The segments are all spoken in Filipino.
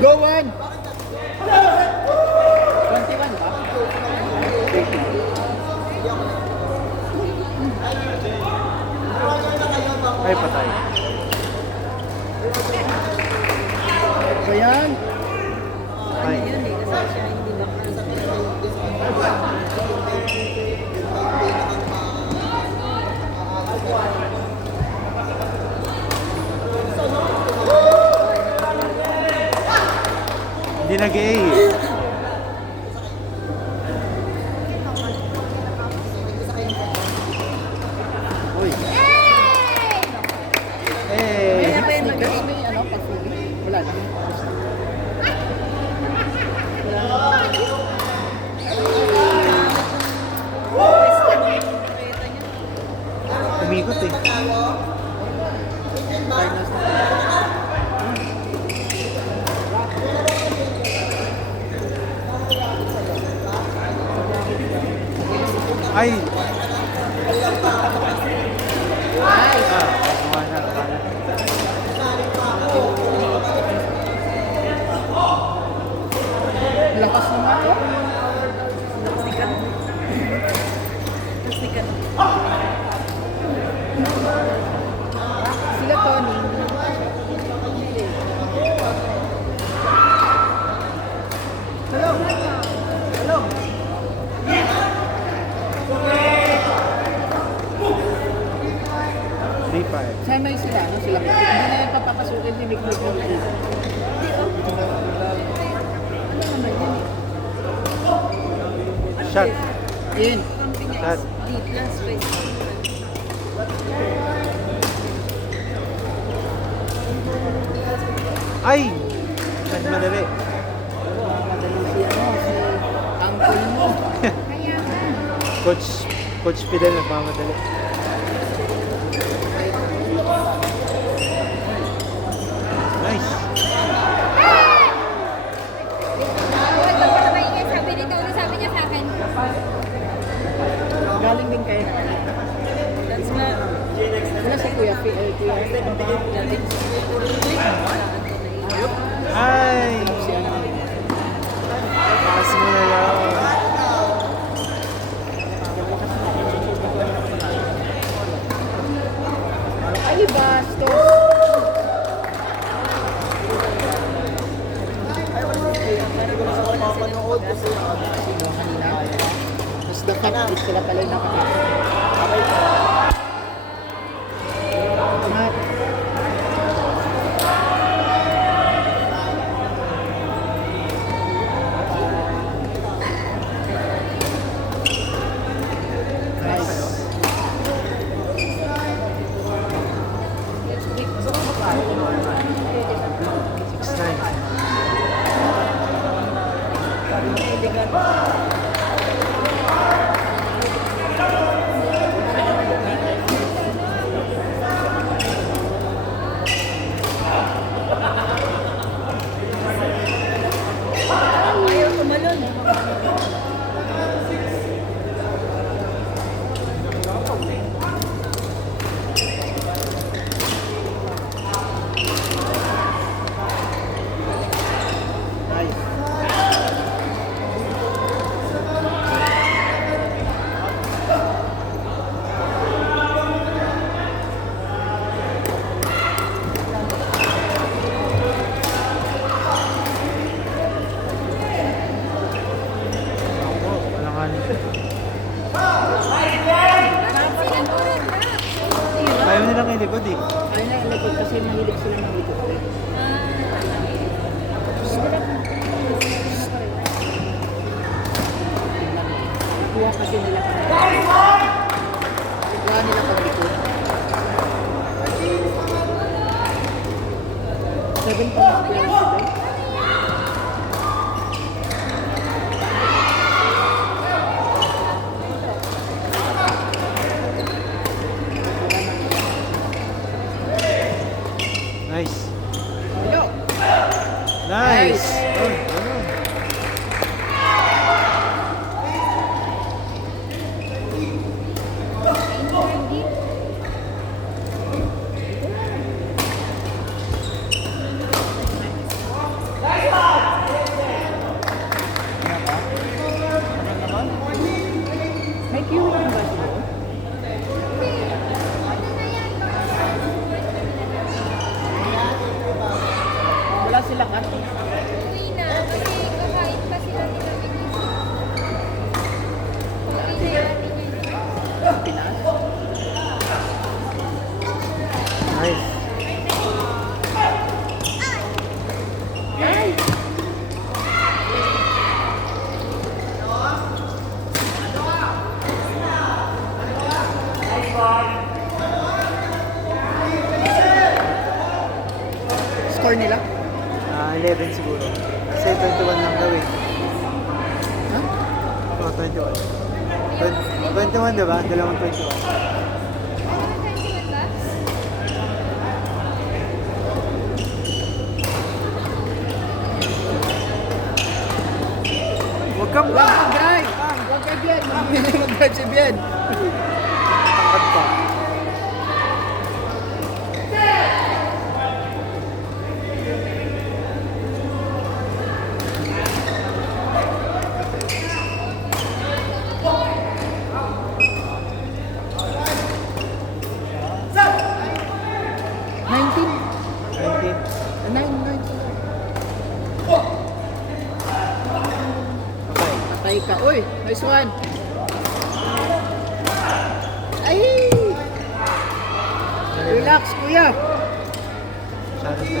Go one! 21 ba? Ay, patay. Ba yan? Ay. Hindi nag-A. Uy. May Eh. ano yun, may ano, pag-fuli? Wala na. Umikot eh. Finals na. Ay! Ay! Kuha na, kuha na. Lakas naman to. Sila Tony. Hello. Hello. Sana yung sila, ano sila. Hindi na yung papapasukin ni Nick Nick Nick. Ano naman yan eh? Shot. Yun. Shot. Ay! Nagmadali. Madali si ano, si uncle mo. Coach Fidel nagmamadali. Nice. Sabi niya sa akin. Galing din kayo. That's not. Wala si Kuya Kuya. Ay! Si ano. Pass mo na lang. Ay, bastos. Mas dapat sila pala yung nakakita. Mat. Nice. 6-9. Ayaw tumalon. Ako, wala nga nito. Ayaw nilang ilikod eh. Ayun na, likod kasi mahilig sila ng likod. Kuha kasi nila kami. Kuha nila pag likod. 7 pa mas kuya sila. Nice. Go! Nice. Nice. Oh, oh. 21. 21, di ba? Dalawang 21. Huwag kang Huwag mag-drive! Huwag ka dyan! Hindi mag-drive si Bien! tangkad pa. Nineteen. 19. Nine. Okay. Patay ka. Uy! Nice one! Ay! Relax, kuya! Shadow 10.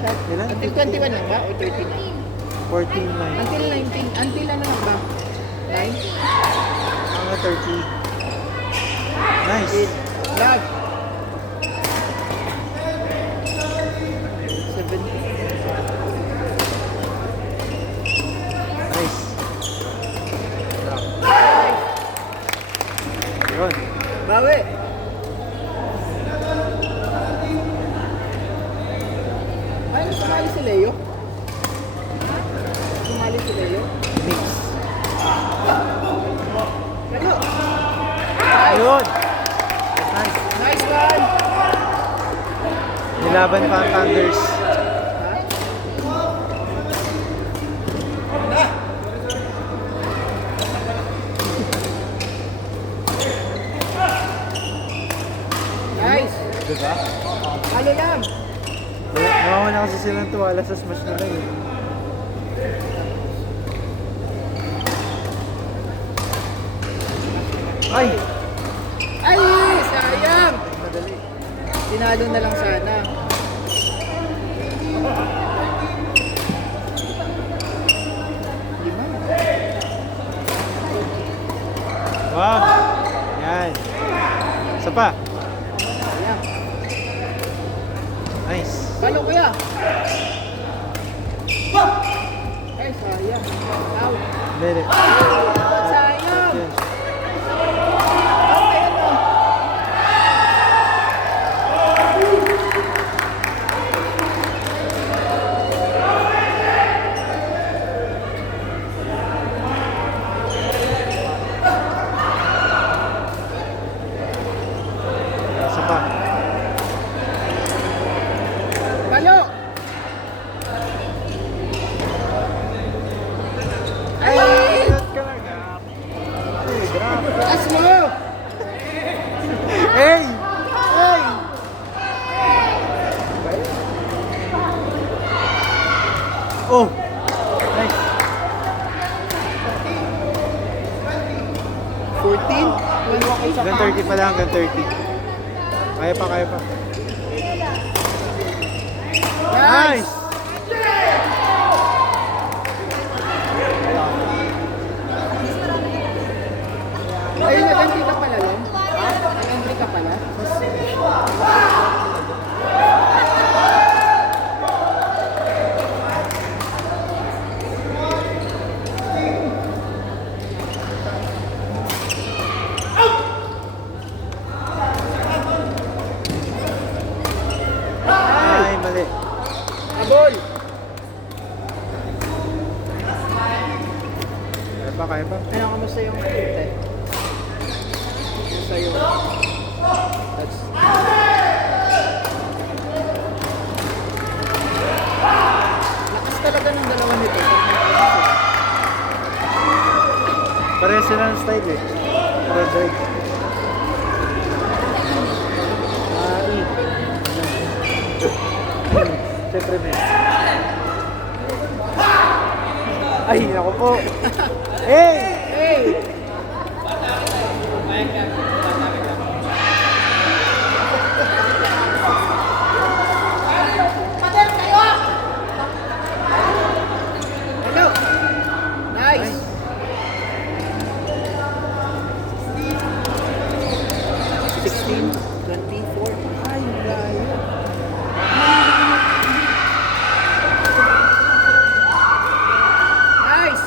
Shot. Ilan? Until 21 lang ba? O 13 na? 14, 9. Until 19. Until ano lang ba? 9? Mga 30. Nice. Love. 7. Nice. Yun. Bawi. Ay, sumali si Leo? Sumali si Leo? Mix. Leo! Ayun. Nice. Nice one! Nilaban pa ang Thunders. Nice! Diba? Halo lang! Nawawala kasi silang tuwala sa smash nila eh. Ay! Ay! Sayang! Madali. Tinalo na lang sana. Lima. Wow! Yan. Isa pa. Sayang. Nice. Palo kuya! Ay, sayang. Out. Hindi. Sayang! Yan. Okay, ano? Isa pa. Palo! Ay! Taas mo! Hey! Hey! Oh! Nice. 14? Dalawa kayo sa Hanggang 30 pa lang, hanggang 30. Kaya pa, kaya pa. Nice! Ayun, nag-entry ka pala lang? Ha? Nag-entry ka pala? Ay, mali. Abol! Kaya pa, kaya pa. Ano, kamusta yung atite? Kamusta yung... That's... Lakas talaga ng dalawa nito. Parehas sila ng style eh. Red right. Siyempre may. Ay, ako po. Hey! Hey! Hello! Nice! Sixteen, 24. Ay, layo. Nice!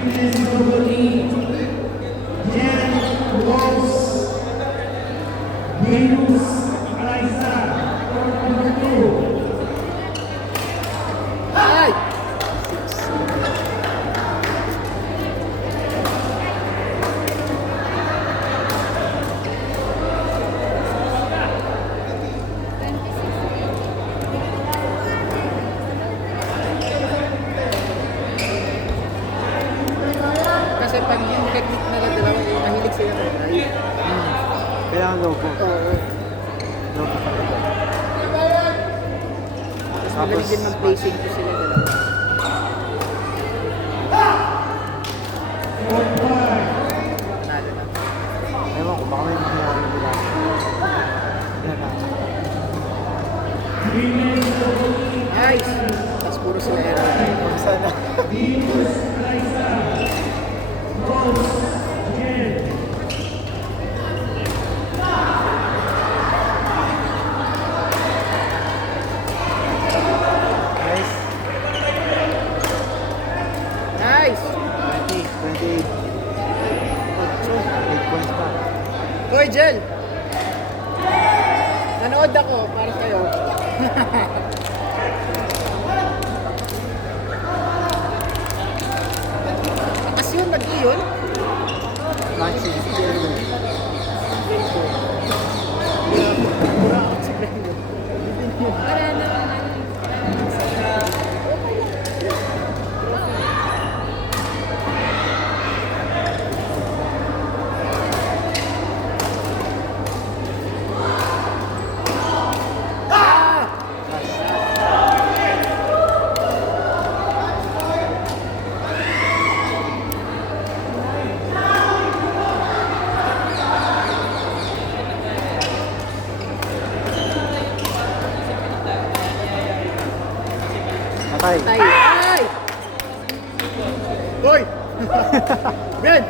Ay! Kasi pag yung technique na dalawa, mahilig sila ng ay. Kaya ang logo. Oo. Logo pa rin. Tapos magaling din mag-placing ko sila dalawa. Nalo na. Ewan ko, baka may mangyari nila. Yan na. Nice! Tapos puro sila error. Sana. Nice. Nice! 28. 8 points pa. Hoy, Jel! Nanood ako para sa'yo. Lakas yun, nag-iyon. Maxi. Wala naman. Patay. Tay! Ay! Hoy! Ben!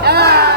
Ah!